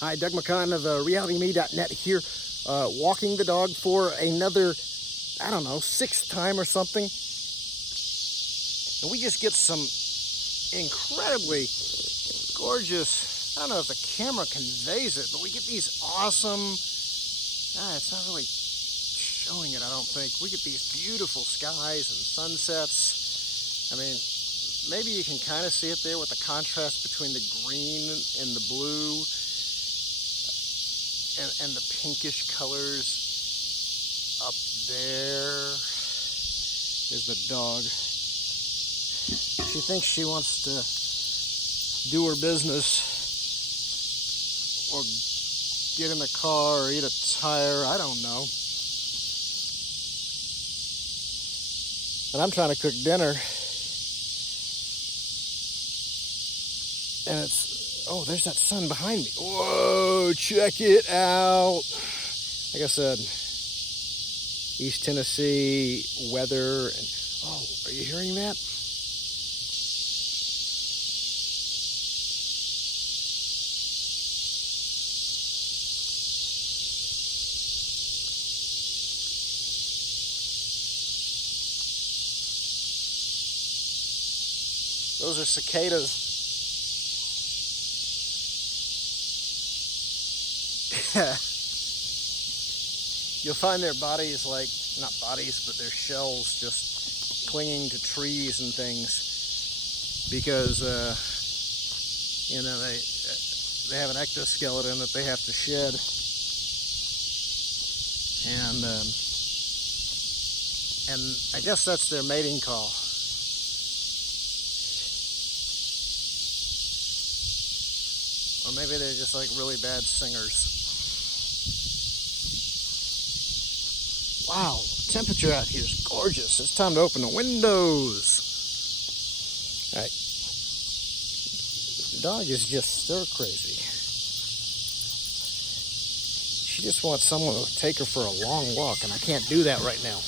Hi, Doug McCann of RealityMe.net here, walking the dog for another, I don't know, 6th time or something. And we just get some incredibly gorgeous, I don't know if the camera conveys it, but we get these awesome, it's not really showing it, I don't think. We get these beautiful skies and sunsets. I mean, maybe you can kind of see it there with the contrast between the green and the blue and the pinkish colors up there. Is the dog. She thinks she wants to do her business or get in the car or eat a tire, I don't know. And I'm trying to cook dinner. And it's, oh, there's that sun behind me. Whoa, check it out. Like I said, East Tennessee weather. And oh, are you hearing that? Those are cicadas. You'll find their bodies, like, not bodies, but their shells just clinging to trees and things because, you know, they have an ectoskeleton that they have to shed. And I guess that's their mating call. Or maybe they're just like really bad singers. Wow, temperature out here is gorgeous. It's time to open the windows. All right. The dog is just stir crazy. She just wants someone to take her for a long walk, and I can't do that right now.